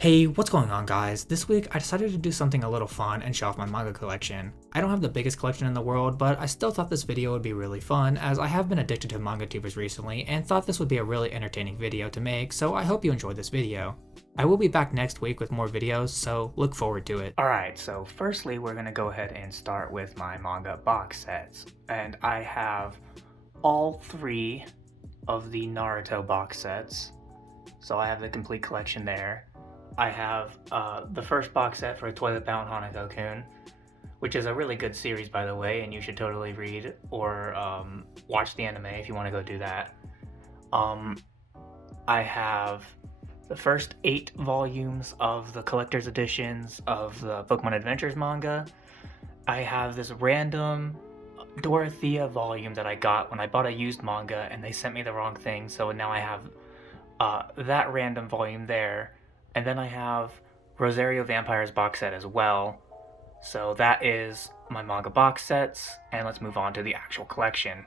Hey, what's going on guys? This week I decided to do something a little fun and show off my manga collection. I don't have the biggest collection in the world, but I still thought this video would be really fun as I have been addicted to manga tubers recently and thought this would be a really entertaining video to make, so I hope you enjoyed this video. I will be back next week with more videos, so look forward to it. Alright, so firstly we're going to go ahead and start with my manga box sets. And I have all three of the Naruto box sets. So I have the complete collection there. I have the first box set for Toilet Bound Hanako-kun, which is a really good series by the way, and you should totally read or watch the anime if you want to go do that. I have the first 8 volumes of the collector's editions of the Pokemon Adventures manga. I have this random Dorothea volume that I got when I bought a used manga and they sent me the wrong thing, so now I have that random volume there. And then I have Rosario Vampires box set as well. So that is my manga box sets, and let's move on to the actual collection.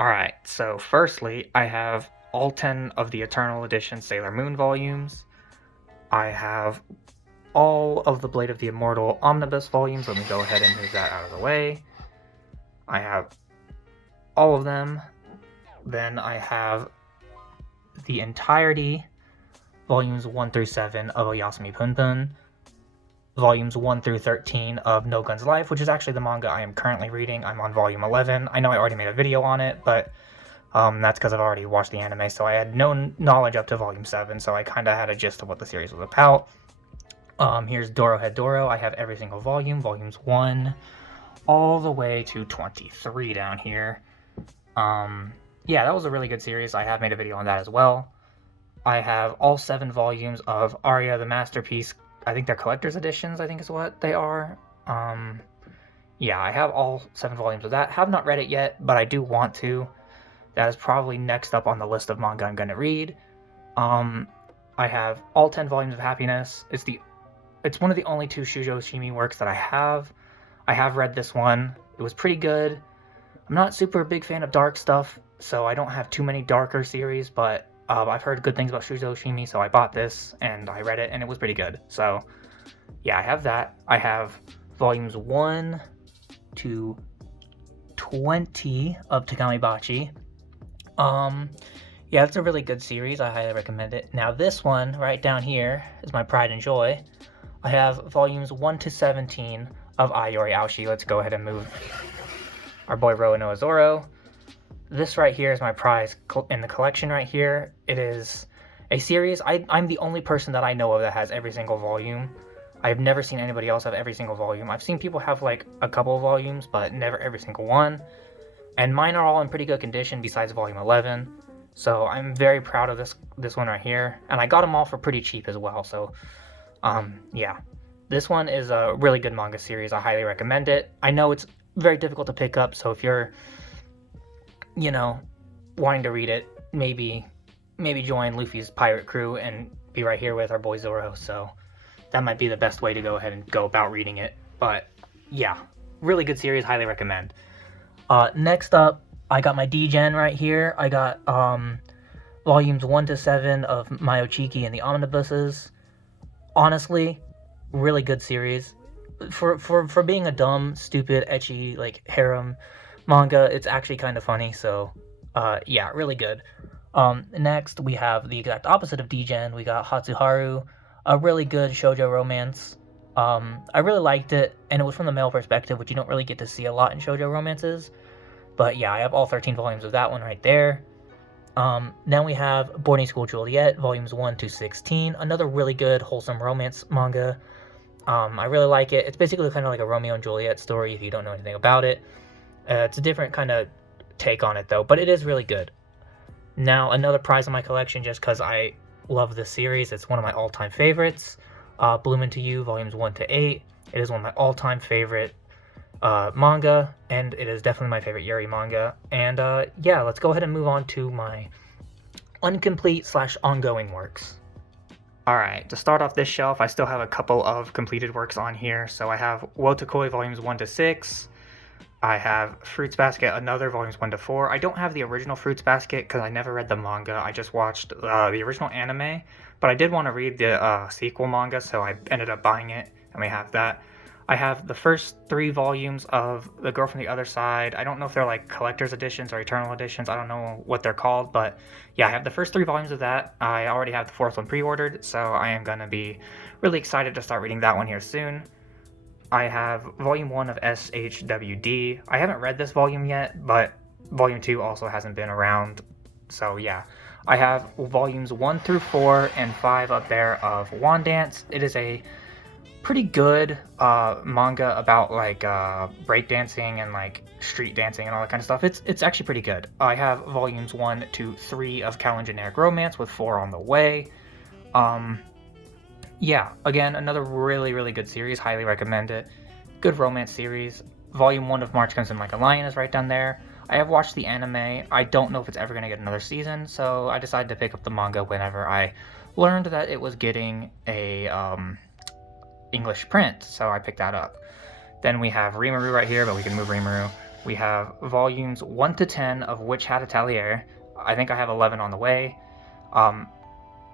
Alright, so firstly, I have all 10 of the Eternal Edition Sailor Moon volumes. I have all of the Blade of the Immortal Omnibus volumes. Let me go ahead and move that out of the way. I have all of them. Then I have the entirety, volumes 1 through 7 of Oyasumi Punpun, volumes 1 through 13 of No Gun's Life, which is actually the manga I am currently reading. I'm on volume 11. I know I already made a video on it, but that's because I've already watched the anime, so I had no knowledge up to volume 7, so I kind of had a gist of what the series was about. Here's Doro Head Doro. I have every single volume, volumes 1 all the way to 23 down here. Yeah, that was a really good series. I have made a video on that as well. I have all 7 volumes of Aria the Masterpiece. I think they're collector's editions, I think is what they are. Yeah, I have all 7 volumes of that. Have not read it yet, but I do want to. That is probably next up on the list of manga I'm going to read. I have all 10 volumes of Happiness. It's one of the only 2 Shujo Shimi works that I have. I have read this one. It was pretty good. I'm not super big fan of dark stuff, so I don't have too many darker series, but I've heard good things about Shuzo Shimi, so I bought this, and I read it, and it was pretty good. So, yeah, I have that. I have volumes 1 to 20 of Takamibachi. Yeah, it's a really good series. I highly recommend it. Now, this one right down here is my pride and joy. I have volumes 1 to 17 of Ayori Aoshi. Let's go ahead and move our boy Roanoa Zoro. This right here is my prize in the collection right here. It is a series. I'm the only person that I know of that has every single volume. I've never seen anybody else have every single volume. I've seen people have like a couple of volumes, but never every single one. And mine are all in pretty good condition besides volume 11. So I'm very proud of this one right here. And I got them all for pretty cheap as well. So, yeah. This one is a really good manga series. I highly recommend it. I know it's very difficult to pick up, so if you're wanting to read it, maybe join Luffy's pirate crew and be right here with our boy Zoro. So that might be the best way to go ahead and go about reading it. But yeah, really good series, highly recommend. Next up, I got my D-Gen right here. I got volumes 1 to 7 of Mayochiki and the Omnibuses. Honestly, really good series. For being a dumb, stupid, ecchi, like harem manga, it's actually kind of funny, so yeah, really good. Next, we have the exact opposite of D-Gen. We got Hatsuharu, a really good shoujo romance. I really liked it, and it was from the male perspective, which you don't really get to see a lot in shoujo romances. But yeah, I have all 13 volumes of that one right there. Then we have Boarding School Juliet, volumes 1 to 16, another really good, wholesome romance manga. I really like it. It's basically kind of like a Romeo and Juliet story if you don't know anything about it. It's a different kind of take on it though, but it is really good. Now, another prize in my collection, just because I love this series, it's one of my all-time favorites. Bloom Into You, volumes 1 to 8. It is one of my all-time favorite manga, and it is definitely my favorite Yuri manga. And yeah, let's go ahead and move on to my incomplete/ongoing works. Alright, to start off this shelf, I still have a couple of completed works on here. So I have Wotakoi volumes 1 to 6, I have Fruits Basket, another volumes 1 to 4. I don't have the original Fruits Basket because I never read the manga. I just watched the original anime, but I did want to read the sequel manga, so I ended up buying it, and we have that. I have the first 3 volumes of The Girl from the Other Side. I don't know if they're like collector's editions or eternal editions. I don't know what they're called, but yeah, I have the first 3 volumes of that. I already have the 4th one pre-ordered, so I am going to be really excited to start reading that one here soon. I have Volume 1 of SHWD. I haven't read this volume yet, but Volume 2 also hasn't been around. So yeah, I have Volumes 1 through 4 and 5 up there of Wand Dance. It is a pretty good manga about like breakdancing and like street dancing and all that kind of stuff. It's actually pretty good. I have Volumes 1 to 3 of Cowl and Generic Romance with 4 on the way. Yeah, again, another really, really good series. Highly recommend it. Good romance series. Volume 1 of March Comes in Like a Lion is right down there. I have watched the anime. I don't know if it's ever going to get another season, so I decided to pick up the manga whenever I learned that it was getting a English print, so I picked that up. Then we have Rimuru right here, but we can move Rimuru. We have volumes 1 to 10 of Witch Hat Atelier. I think I have 11 on the way.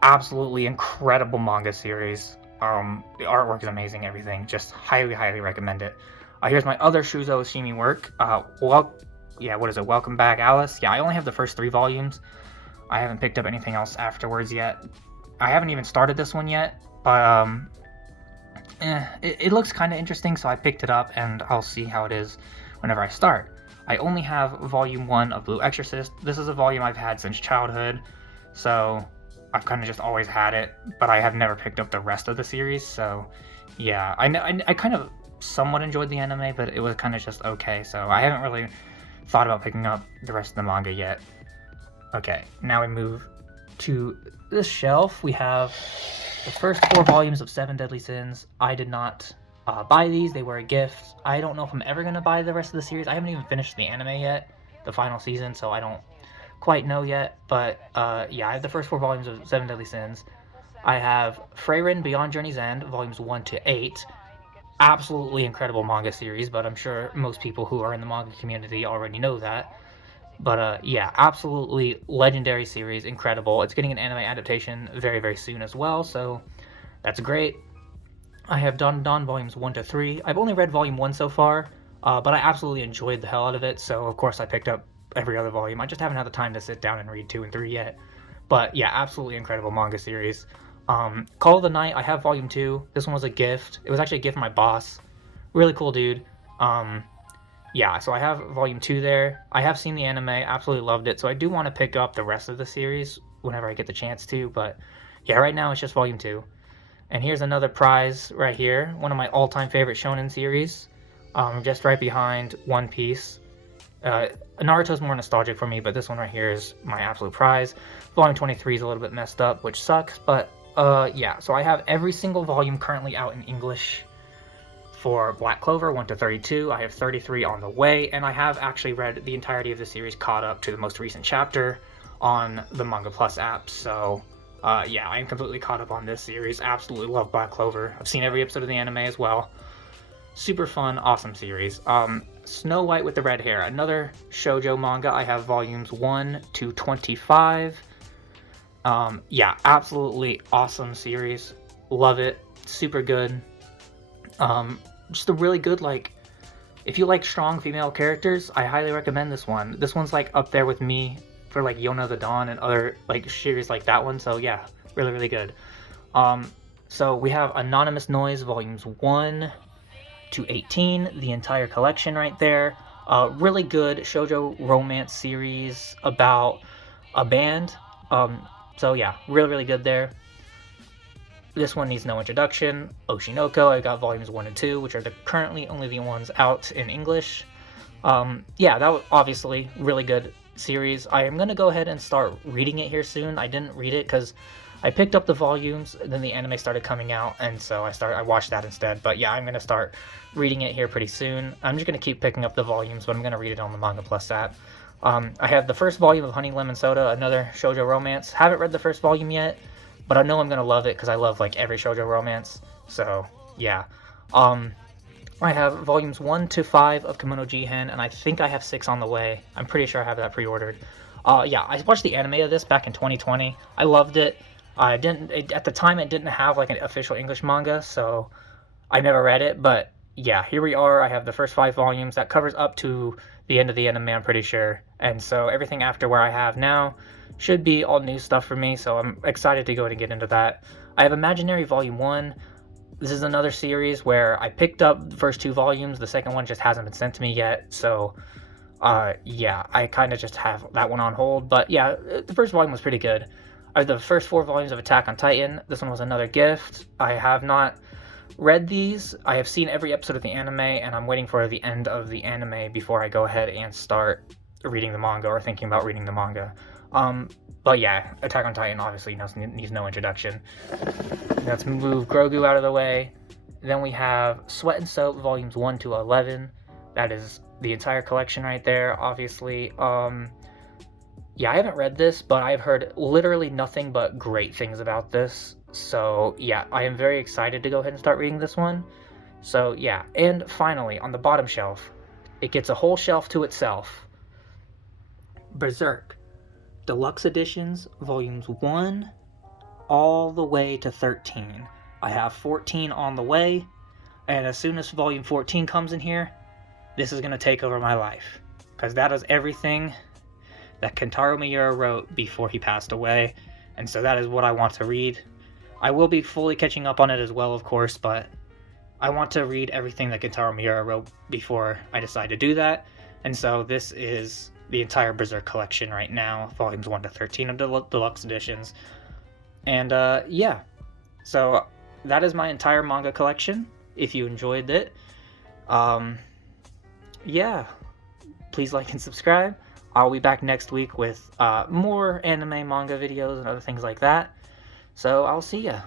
Absolutely incredible manga series. The artwork is amazing, everything. Just highly, highly recommend it. Here's my other Shuzo Oshimi work. Welcome Back, Alice. Yeah, I only have the first 3 volumes. I haven't picked up anything else afterwards yet. I haven't even started this one yet, but it looks kind of interesting, so I picked it up, and I'll see how it is whenever I start. I only have Volume 1 of Blue Exorcist. This is a volume I've had since childhood, so I've kind of just always had it, but I have never picked up the rest of the series, so yeah. I kind of somewhat enjoyed the anime, but it was kind of just okay, so I haven't really thought about picking up the rest of the manga yet. Okay, now we move to this shelf. We have the first 4 volumes of 7 Deadly Sins. I did not buy these. They were a gift. I don't know if I'm ever going to buy the rest of the series. I haven't even finished the anime yet, the final season, so I don't quite know yet, but yeah, I have the first 4 volumes of 7 Deadly Sins. I have Freyrin Beyond Journey's End, volumes 1 to 8. Absolutely incredible manga series, but I'm sure most people who are in the manga community already know that. But yeah, absolutely legendary series, incredible. It's getting an anime adaptation very, very soon as well, so that's great. I have Dawn Dawn volumes 1 to 3. I've only read volume 1 so far, but I absolutely enjoyed the hell out of it, so of course I picked up every other volume. I just haven't had the time to sit down and read 2 and 3 yet. But yeah, absolutely incredible manga series. Call of the Night, I have volume 2. This one was a gift. It was actually a gift from my boss. Really cool dude. Yeah, so I have volume 2 there. I have seen the anime, absolutely loved it, so I do want to pick up the rest of the series whenever I get the chance to, but yeah, right now it's just volume 2. And here's another prize right here, one of my all-time favorite shonen series, just right behind One Piece. Naruto's more nostalgic for me, but this one right here is my absolute prize. Volume 23 is a little bit messed up, which sucks, but yeah, so I have every single volume currently out in English for Black Clover 1 to 32. I have 33 on the way, and I have actually read the entirety of the series, caught up to the most recent chapter on the Manga Plus app, so yeah, I am completely caught up on this series. Absolutely love Black Clover. I've seen every episode of the anime as well. Super fun, awesome series. Snow White with the Red Hair, another shoujo manga. I have volumes 1 to 25. Yeah, absolutely awesome series. Love it. Super good. Just a really good, like, if you like strong female characters, I highly recommend this one. This one's like up there with me for like Yona the Dawn and other like series like that one. So yeah, really, really good. So we have Anonymous Noise volumes 1 to 18, the entire collection right there. Really good shoujo romance series about a band. So yeah, really, really good there. This one needs no introduction. Oshinoko, I got volumes 1 and 2, which are currently only the ones out in English. Yeah, that was obviously really good series. I am going to go ahead and start reading it here soon. I didn't read it because I picked up the volumes, and then the anime started coming out, and so I watched that instead. But yeah, I'm going to start reading it here pretty soon. I'm just going to keep picking up the volumes, but I'm going to read it on the Manga Plus app. I have the first volume of Honey Lemon Soda, another shoujo romance. Haven't read the first volume yet, but I know I'm going to love it because I love like every shoujo romance. So yeah. I have volumes 1 to 5 of Kimono Jihen, and I think I have 6 on the way. I'm pretty sure I have that pre-ordered. Yeah, I watched the anime of this back in 2020. I loved it. At the time it didn't have like an official English manga, so I never read it, but yeah, here we are. I have the first 5 volumes. That covers up to the end of the anime, I'm pretty sure. And so everything after where I have now should be all new stuff for me, so I'm excited to go and get into that. I have Imaginary Volume 1. This is another series where I picked up the first 2 volumes. The second one just hasn't been sent to me yet, so yeah, I kind of just have that one on hold. But yeah, the first volume was pretty good. I have the first 4 volumes of Attack on Titan. This one was another gift. I have not read these. I have seen every episode of the anime, and I'm waiting for the end of the anime before I go ahead and start reading the manga or thinking about reading the manga. But yeah, Attack on Titan obviously needs no introduction. Let's move Grogu out of the way. Then we have Sweat and Soap volumes 1 to 11. That is the entire collection right there, obviously. Yeah, I haven't read this, but I've heard literally nothing but great things about this. So yeah, I am very excited to go ahead and start reading this one. So yeah, and finally, on the bottom shelf, it gets a whole shelf to itself. Berserk Deluxe Editions, volumes 1 all the way to 13. I have 14 on the way, and as soon as volume 14 comes in here, this is going to take over my life. Because that is everything that Kentaro Miura wrote before he passed away, and so that is what I want to read. I will be fully catching up on it as well, of course, but I want to read everything that Kentaro Miura wrote before I decide to do that, and so this is the entire Berserk collection right now, volumes 1 to 13 of the deluxe editions. And yeah, so that is my entire manga collection. If you enjoyed it, yeah, please like and subscribe. I'll be back next week with more anime manga videos and other things like that. So I'll see ya.